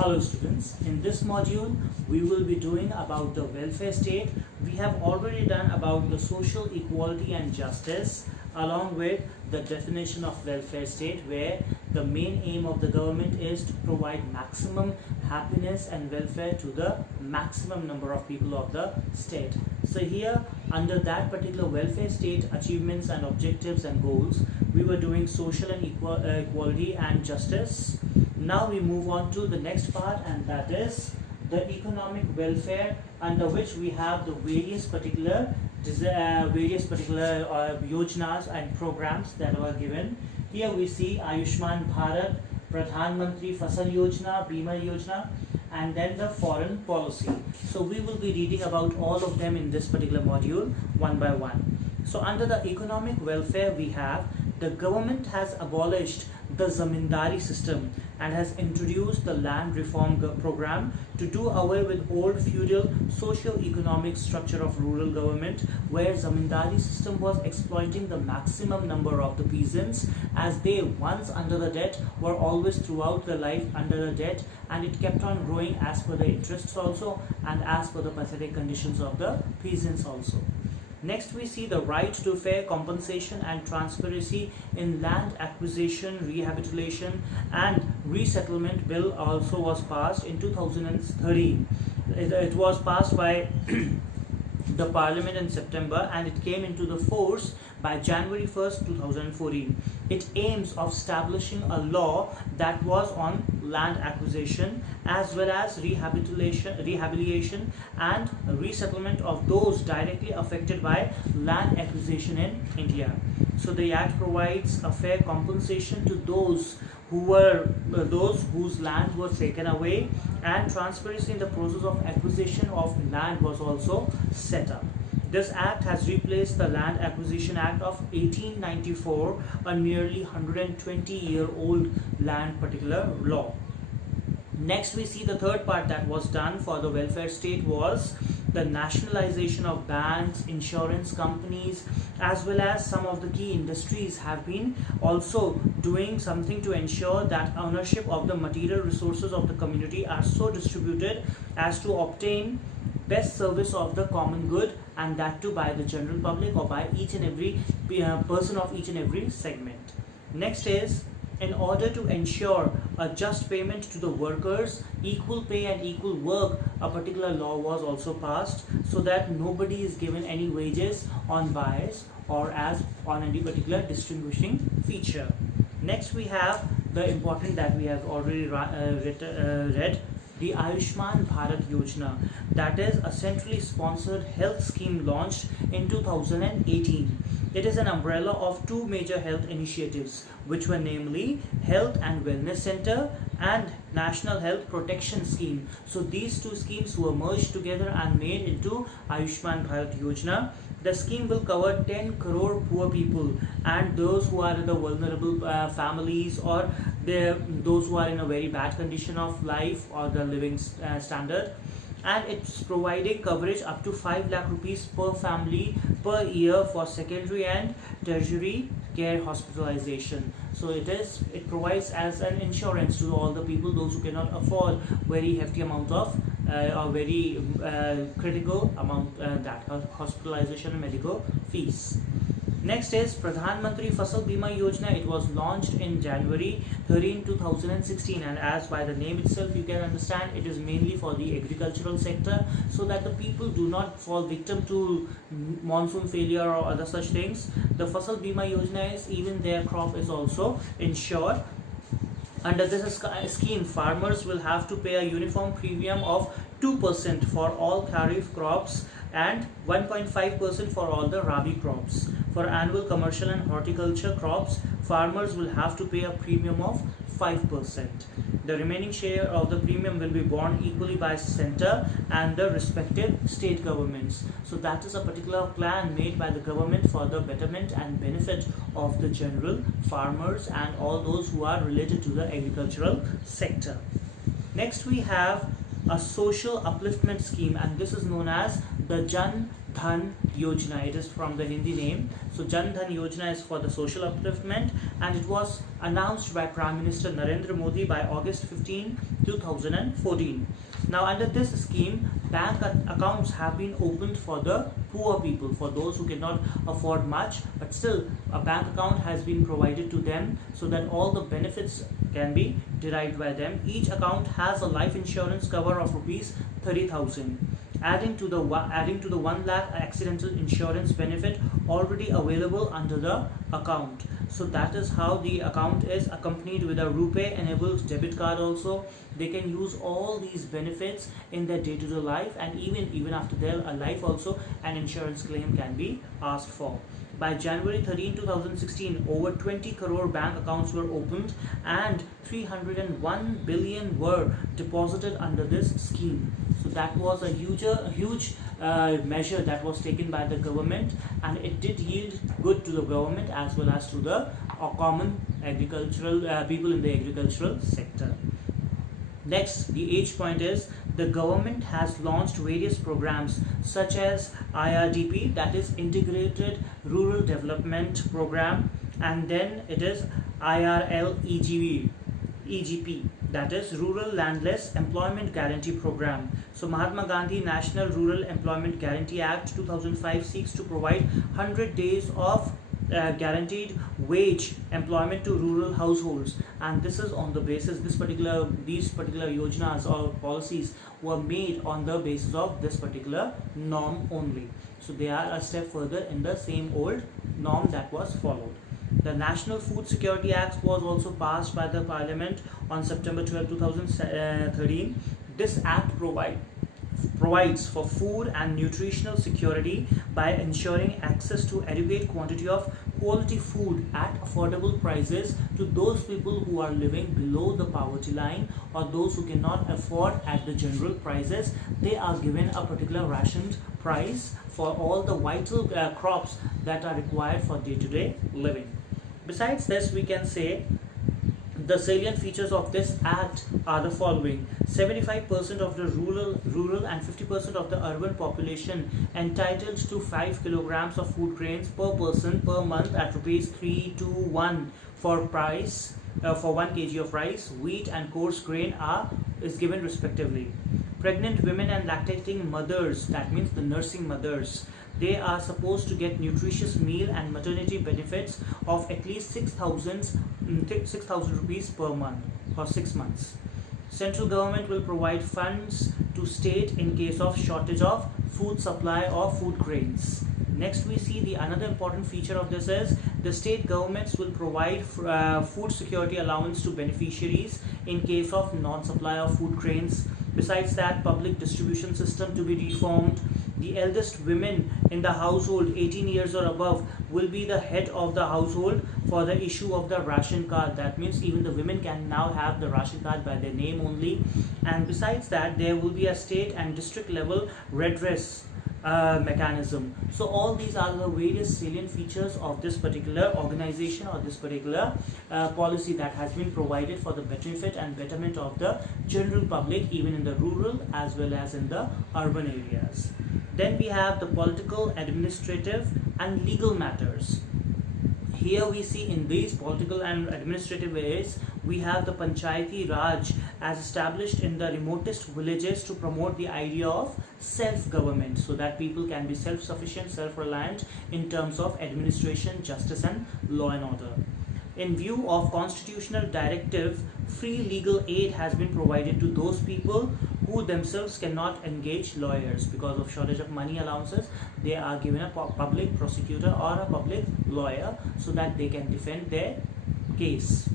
Hello students, in this module we will be doing about the welfare state. We have already done about the social equality and justice along with the definition of welfare state, where the main aim of the government is to provide maximum happiness and welfare to the maximum number of people of the state. So here under that particular welfare state achievements and objectives and goals, we were doing social and equality and justice. Now we move on to the next part, and that is the economic welfare, under which we have the various particular yojanas and programs that were given. Here we see Ayushman Bharat, Pradhan Mantri Fasal Yojana, Bima Yojana, and then the foreign policy. So we will be reading about all of them in this particular module one by one. So under the economic welfare, we have the government has abolished the zamindari system and has introduced the land reform program to do away with old feudal socio-economic structure of rural government, where zamindari system was exploiting the maximum number of the peasants, as they once under the debt were always throughout their life under the debt, and it kept on growing as per the interests also and as per the pathetic conditions of the peasants also. Next we see the right to fair compensation and transparency in land acquisition, rehabilitation and resettlement bill also was passed in 2013. It was passed by the parliament in September and it came into the force by January 1st, 2014. It aims of establishing a law that was on land acquisition as well as rehabilitation and resettlement of those directly affected by land acquisition in India. So the Act provides a fair compensation to those whose land was taken away, and transparency in the process of acquisition of land was also set up. This act has replaced the Land Acquisition Act of 1894, a nearly 120-year-old land particular law. Next we see the third part that was done for the welfare state was the nationalization of banks, insurance companies, as well as some of the key industries have been also doing something to ensure that ownership of the material resources of the community are so distributed as to obtain best service of the common good, and that too by the general public or by each and every person of each and every segment. Next is, in order to ensure a just payment to the workers, equal pay and equal work, a particular law was also passed so that nobody is given any wages on bias or as on any particular distinguishing feature. Next we have the important that we have already read, the Ayushman Bharat Yojana, that is a centrally sponsored health scheme launched in 2018. It is an umbrella of two major health initiatives, which were namely Health and Wellness Center and National Health Protection Scheme. So these two schemes were merged together and made into Ayushman Bharat Yojana. The scheme will cover 10 crore poor people and those who are in the vulnerable families, or those who are in a very bad condition of life or the living standard. And it's providing coverage up to 5 lakh rupees per family per year for secondary and tertiary care hospitalization. So it provides as an insurance to all the people, those who cannot afford very hefty amount of or very critical amount that hospitalization and medical fees. Next is Pradhan Mantri Fasal Bima Yojana. It was launched in January 13, 2016, and as by the name itself you can understand, it is mainly for the agricultural sector, so that the people do not fall victim to monsoon failure or other such things. The Fasal Bima Yojana is even their crop is also insured. Under this scheme, farmers will have to pay a uniform premium of 2% for all kharif crops and 1.5% for all the rabi crops. For annual commercial and horticulture crops, farmers will have to pay a premium of 5%. The remaining share of the premium will be borne equally by center and the respective state governments. So that is a particular plan made by the government for the betterment and benefit of the general farmers and all those who are related to the agricultural sector. Next we have a social upliftment scheme, and this is known as the Dhan Dhan Yojana. It is from the Hindi name. So Jan Dhan Yojana is for the social upliftment, and it was announced by Prime Minister Narendra Modi by August 15, 2014. Now under this scheme, bank accounts have been opened for the poor people, for those who cannot afford much, but still a bank account has been provided to them so that all the benefits can be derived by them. Each account has a life insurance cover of rupees 30,000, adding to the 1 lakh accidental insurance benefit already available under the account. So that is how the account is accompanied with a RuPay enabled debit card also. They can use all these benefits in their day-to-day life, and even after their life also an insurance claim can be asked for. By January 13, 2016, over 20 crore bank accounts were opened and 301 billion were deposited under this scheme. So that was a huge measure that was taken by the government, and it did yield good to the government as well as to the common agricultural people in the agricultural sector. Next, the H point is the government has launched various programs such as IRDP, that is Integrated Rural Development Program, and then it is EGP, that is Rural Landless Employment Guarantee Program. So Mahatma Gandhi National Rural Employment Guarantee Act 2005 seeks to provide 100 days of guaranteed wage employment to rural households, and this is on the basis these particular yojanas or policies were made on the basis of this particular norm only. So they are a step further in the same old norm that was followed. The National Food Security Act was also passed by the Parliament on September 12, 2013. This act provides for food and nutritional security by ensuring access to adequate quantity of quality food at affordable prices to those people who are living below the poverty line or those who cannot afford at the general prices. They are given a particular rationed price for all the vital crops that are required for day-to-day living. Besides this, we can say the salient features of this act are the following: 75% of the rural and 50% of the urban population entitled to 5 kilograms of food grains per person per month at rupees 321 for price for 1 kg of rice, wheat and coarse grain is given respectively. Pregnant women and lactating mothers, that means the nursing mothers, they are supposed to get nutritious meal and maternity benefits of at least 6,000 rupees per month for 6 months. Central government will provide funds to state in case of shortage of food supply or food grains. Next, we see the another important feature of this is the state governments will provide food security allowance to beneficiaries in case of non-supply of food grains. Besides that, public distribution system to be reformed. The eldest women in the household 18 years or above will be the head of the household for the issue of the ration card. That means even the women can now have the ration card by their name only. And besides that, there will be a state and district level redress mechanism. So all these are the various salient features of this particular organization or this particular policy that has been provided for the benefit and betterment of the general public, even in the rural as well as in the urban areas. Then we have the political, administrative and legal matters. Here we see in these political and administrative areas, we have the Panchayati Raj as established in the remotest villages to promote the idea of self-government so that people can be self-sufficient, self-reliant in terms of administration, justice and law and order. In view of constitutional directive, free legal aid has been provided to those people who themselves cannot engage lawyers because of shortage of money allowances. They are given a public prosecutor or a public lawyer so that they can defend their case.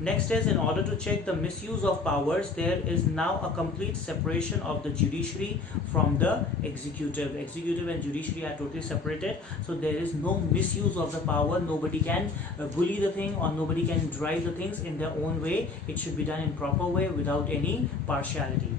Next is, in order to check the misuse of powers, there is now a complete separation of the judiciary from the executive. Executive and judiciary are totally separated, so there is no misuse of the power. Nobody can bully the thing or nobody can drive the things in their own way. It should be done in proper way without any partiality.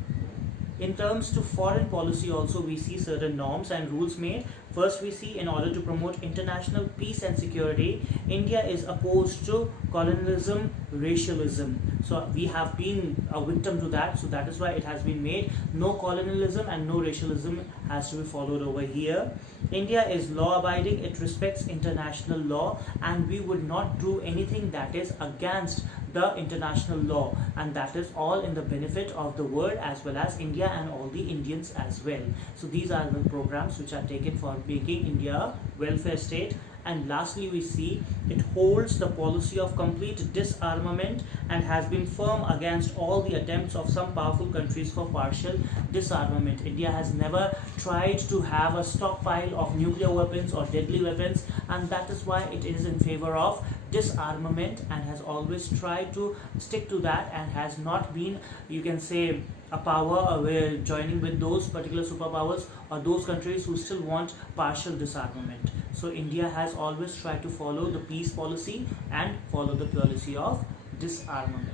In terms to foreign policy also, we see certain norms and rules made. First, we see in order to promote international peace and security, India is opposed to colonialism, racialism. So we have been a victim to that. So that is why it has been made no colonialism and no racialism has to be followed over here. India is law abiding, it respects international law, and we would not do anything that is against the international law, and that is all in the benefit of the world as well as India and all the Indians as well. So these are the programs which are taken for making India a welfare state. And lastly, we see it holds the policy of complete disarmament and has been firm against all the attempts of some powerful countries for partial disarmament. India has never tried to have a stockpile of nuclear weapons or deadly weapons, and that is why it is in favor of disarmament and has always tried to stick to that, and has not been, you can say, a power where joining with those particular superpowers or those countries who still want partial disarmament. So India has always tried to follow the peace policy and follow the policy of disarmament.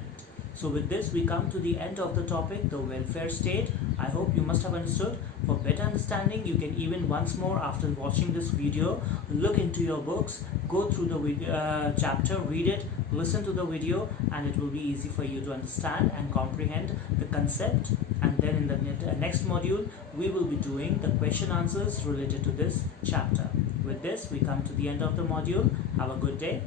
So with this, we come to the end of the topic, the welfare state. I hope you must have understood. For better understanding, you can even once more after watching this video, look into your books, go through the chapter, read it, listen to the video, and it will be easy for you to understand and comprehend the concept. And then in the next module, we will be doing the question answers related to this chapter. With this, we come to the end of the module. Have a good day.